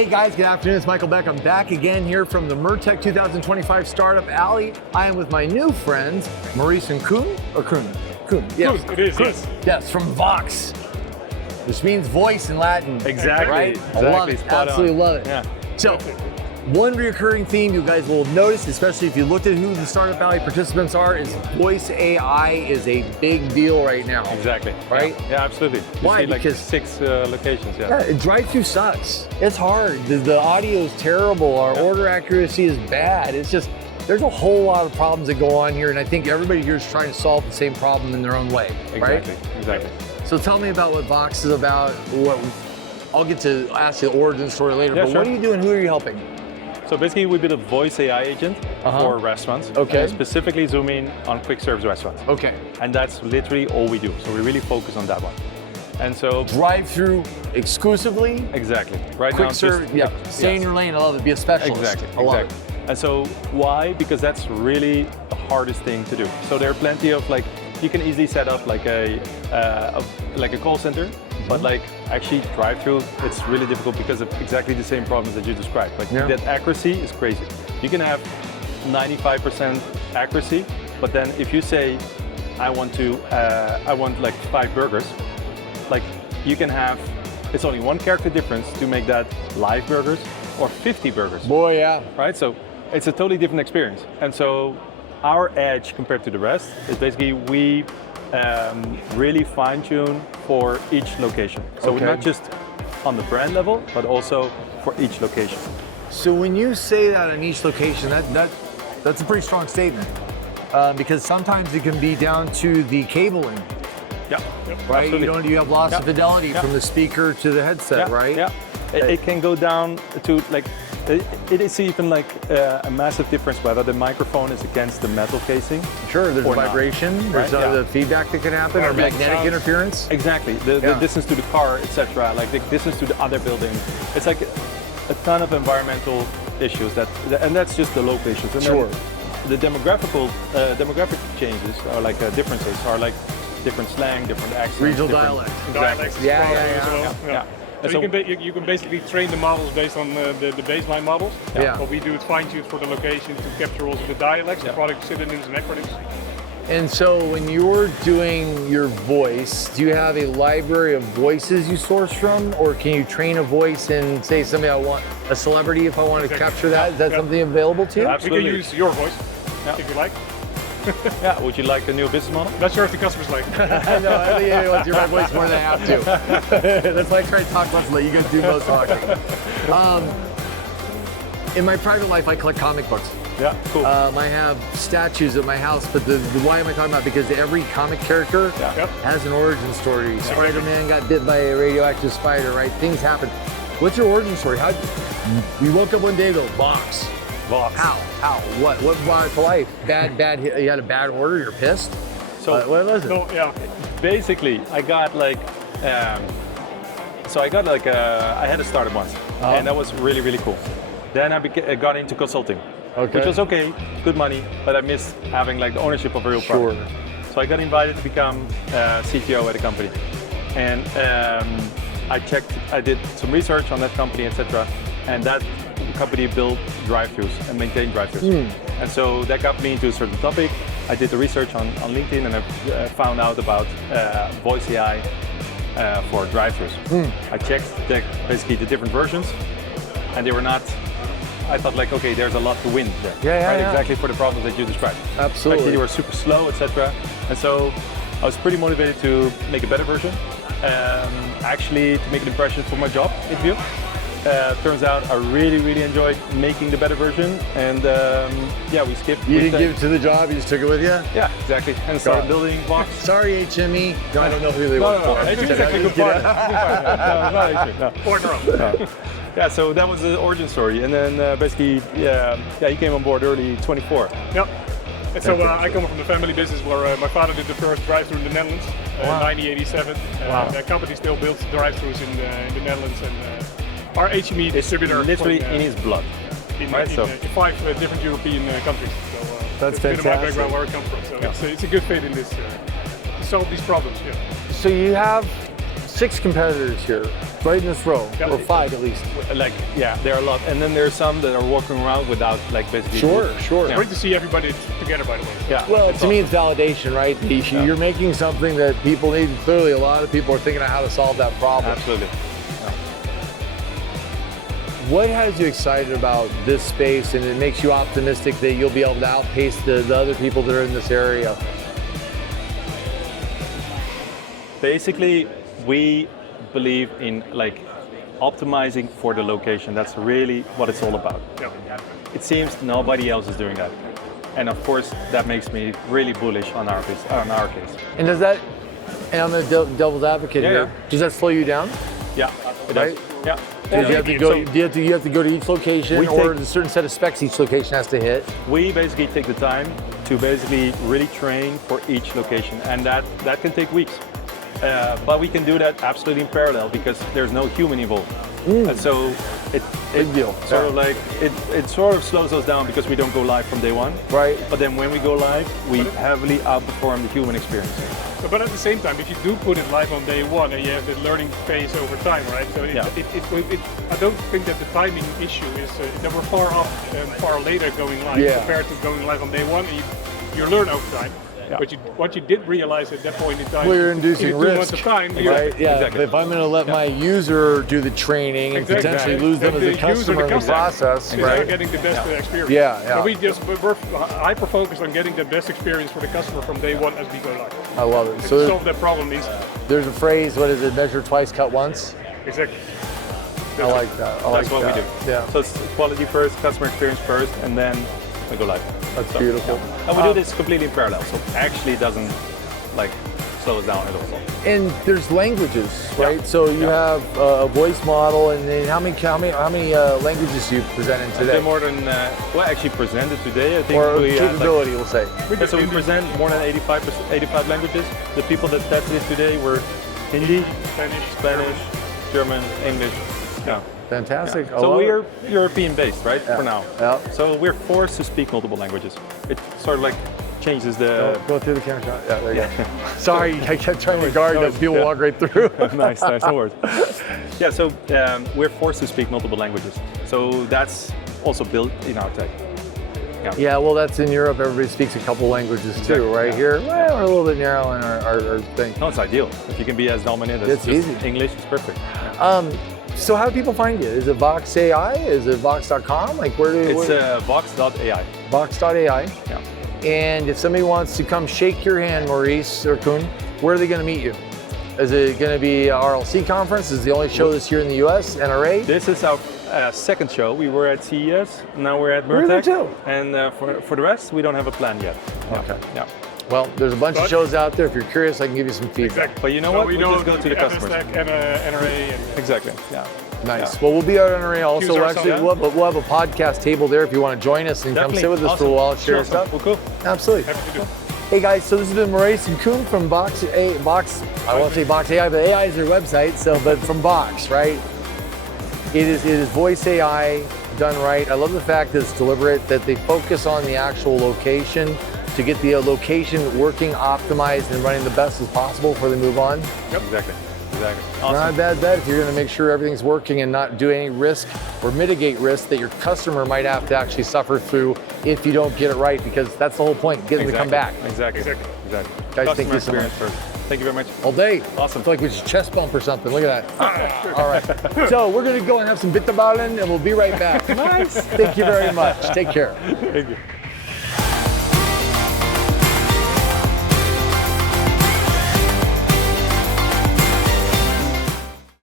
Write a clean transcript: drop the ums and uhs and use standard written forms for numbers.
Hey guys, good afternoon. It's Michael Beck. I'm back again here from the Murtec 2025 Startup Alley. I am with my new friends, Maurice and Koen, or Kroon? Koen, yes. Koen, it is, Koen. yes. Yes, from Vox, which means voice in Latin. Exactly. Right? Exactly. I love it. Spot Absolutely on. love it. Yeah. So, one recurring theme you guys will notice, especially if you looked at who the Startup Alley participants are, is voice AI is a big deal right now. Exactly. Right? Yeah, absolutely. You Why? see like Because 6 locations. Yeah. Drive-Thru sucks. It's hard. The audio is terrible. Our order accuracy is bad. It's just, there's a whole lot of problems that go on here, and I think everybody here is trying to solve the same problem in their own way, right? Exactly. So tell me about what Vox is about. I'll get to ask you the origin story later, Yeah, but sure. what are you doing? Who are you helping? So basically, we built a voice AI agent for restaurants. Okay. Specifically zooming on quick service restaurants. Okay. And that's literally all we do. So we really focus on that one. And so Drive-thru exclusively. exactly. Right Quick now, serve. just, Yeah. Stay in your lane. I love it. Be a specialist. Exactly. I love Exactly. And so why? Because that's really the hardest thing to do. So there are plenty of like, you can easily set up like a call center, but like actually drive-through, it's really difficult because of exactly the same problems that you described. Like that accuracy is crazy. You can have 95% accuracy, but then if you say, I want like 5 burgers, like you can have, it's only 1 character difference to make that live burgers or 50 burgers. Boy, yeah. Right? So it's a totally different experience. And so our edge compared to the rest is basically we really fine-tune for each location. So we're not just on the brand level, but also for each location. So when you say that on each location, that's a pretty strong statement, because sometimes it can be down to the cabling. Yeah. Right? You have loss of fidelity from the speaker to the headset, right? Yeah. It can go down to like, it is even like a massive difference whether the microphone is against the metal casing. Sure, there's vibration, there's the feedback that can happen, or magnetic interference. Exactly, the distance to the car, etc. Like the distance to the other building. It's like a ton of environmental issues and that's just the locations. And the demographic changes are like differences are like different slang, different accents. Regional dialects. Dialects. Yeah. So you can basically train the models based on the baseline models. Yeah. What we do is fine-tune for the location to capture also the dialects, the product synonyms and acronyms. And so when you're doing your voice, do you have a library of voices you source from, or can you train a voice and say somebody I want, a celebrity if I want to capture that? Is that something available to you? Absolutely. We can use your voice if you like. Yeah, would you like a new business model? Not sure if the customers like it. No, I think anyone wants to hear my voice more than I have to. That's why I try to talk less and let you guys do most talking. In my private life, I collect comic books. Yeah, cool. I have statues at my house, but why am I talking about? Because every comic character has an origin story. Spider-Man got bit by a radioactive spider, right? Things happen. What's your origin story? How you woke up one day and go, Vox. How? What brought it to life? Bad. You had a bad order. You're pissed. So what was it? No, Basically, I got like, I had a startup once, and that was really, really cool. Then I got into consulting, which was okay, good money, but I missed having like the ownership of a real product. So I got invited to become CTO at a company, and I did some research on that company, etc. And that company built drive-thrus and maintained drive-thrus. And so that got me into a certain topic. I did the research on LinkedIn and I found out about voice AI for drive-thrus. I checked basically the different versions, and they were not. I thought like, okay, there's a lot to win there. Exactly for the problems that you described. Absolutely. Like, they were super slow, etc. And so I was pretty motivated to make a better version. Actually, to make an impression for my job interview. Turns out I really, really enjoyed making the better version, and we skipped. You didn't give it to the job, you just took it with you? Yeah, exactly, and started building Vox. Sorry, HME. No, I don't know who they were. No, HME is actually a good partner. No, not HME. Yeah, so that was the origin story, and then basically, he came on board early 24. Yep. And so I come from the family business where my father did the first drive-thru in the Netherlands, 1987. The company still builds drive-thrus in the Netherlands, and our HME distributor. Literally in his blood. In 5 different European countries. So that's fantastic. Bit of my background where I come from. So it's a good fit in this to solve these problems. Yeah. So you have 6 competitors here, right in this row, or 5 at least. Like, yeah, there are a lot. And then there are some that are walking around without, like, basically. Sure. It's great to see everybody together, by the way. Yeah. Well, to me, it's validation, right? You're making something that people need. Clearly, a lot of people are thinking of how to solve that problem. Absolutely. What has you excited about this space, and it makes you optimistic that you'll be able to outpace the other people that are in this area? Basically, we believe in like optimizing for the location. That's really what it's all about. Yeah. It seems nobody else is doing that. And of course, that makes me really bullish on our case. And does that, and I'm the devil's advocate here, does that slow you down? Yeah, it Right? does. Yeah. Because you have to go. You have to go to each location, or a certain set of specs each location has to hit. We basically take the time to basically really train for each location, and that can take weeks. But we can do that absolutely in parallel because there's no human involved. And so Big deal. Sort of like it sort of slows us down because we don't go live from day one. Right. But then when we go live, we heavily outperform the human experience. But at the same time, if you do put it live on day one and you have the learning phase over time, right? So I don't think that the timing issue is that we're far off and far later going live compared to going live on day one. You learn over time. Yeah. But what you did realize at that point in time, well, you're inducing risk, right? Yeah. Exactly. If I'm going to let my user do the training and potentially lose them as a customer in the process, right? Getting the best experience. Yeah. So we're hyper focused on getting the best experience for the customer from day one as we go live. I love it. So solve that problem easy. There's a phrase. What is it? Measure twice, cut once. Exactly. I like that. That's what we do. Yeah. So it's quality first, customer experience first, and then we go live. That's beautiful. And we do this completely in parallel, so actually it doesn't like slow us down at all. And there's languages, right? So you have a voice model, and then how many languages do you presented today? More than actually presented today. I think or we capability, we'll say. So we present more than 85 languages. The people that tested it today were Hindi, Spanish, German, English. Yeah. Fantastic. Yeah. So we're European-based, right? For now. Yeah. So we're forced to speak multiple languages. It sort of like changes the. Go through the camera shot. Yeah, there you go. Sorry, I kept trying to guard that people walk right through. nice, no worries. Yeah, so we're forced to speak multiple languages. So that's also built in our tech. Yeah, well, that's in Europe. Everybody speaks a couple languages too, right? Here, well, we're a little bit narrow in our thing. No, it's ideal. If you can be as dominant as easy. English, it's perfect. So how do people find you? Is it Vox.ai? Is it Vox.com? Like where do it's Vox.ai. Vox.ai. Yeah. And if somebody wants to come shake your hand, Maurice or Koen, where are they going to meet you? Is it going to be a RLC conference? Is it the only show this year in the US, NRA? This is our second show. We were at CES, now we're at Murtec. We're there too. And for the rest, we don't have a plan yet. Okay. Yeah. Well, there's a bunch of shows out there. If you're curious, I can give you some feedback. Exactly. But you know what? We just go to the customers. And NRA. Exactly. Yeah. Nice. Yeah. Well, we'll be at NRA also. We'll have a podcast table there if you want to join us and come sit with us for a while, share stuff. Well, cool. Absolutely. Happy to do. Hey guys, so this has been Maurice and Koen from Vox. I won't say Vox.ai, but AI is their website. But from Vox, right? It is voice AI done right. I love the fact that it's deliberate, that they focus on the actual location to get the location working, optimized, and running the best as possible before they move on. Yep. Exactly. Awesome. Not a bad bet if you're going to make sure everything's working and not do any risk or mitigate risk that your customer might have to actually suffer through if you don't get it right, because that's the whole point, get them to come back. Exactly. Guys, thank you so much. Thank you very much. All day. Awesome. It's like we should chest bump or something. Look at that. All right. So we're going to go and have some bitterballen, and we'll be right back. Nice. Thank you very much. Take care. Thank you.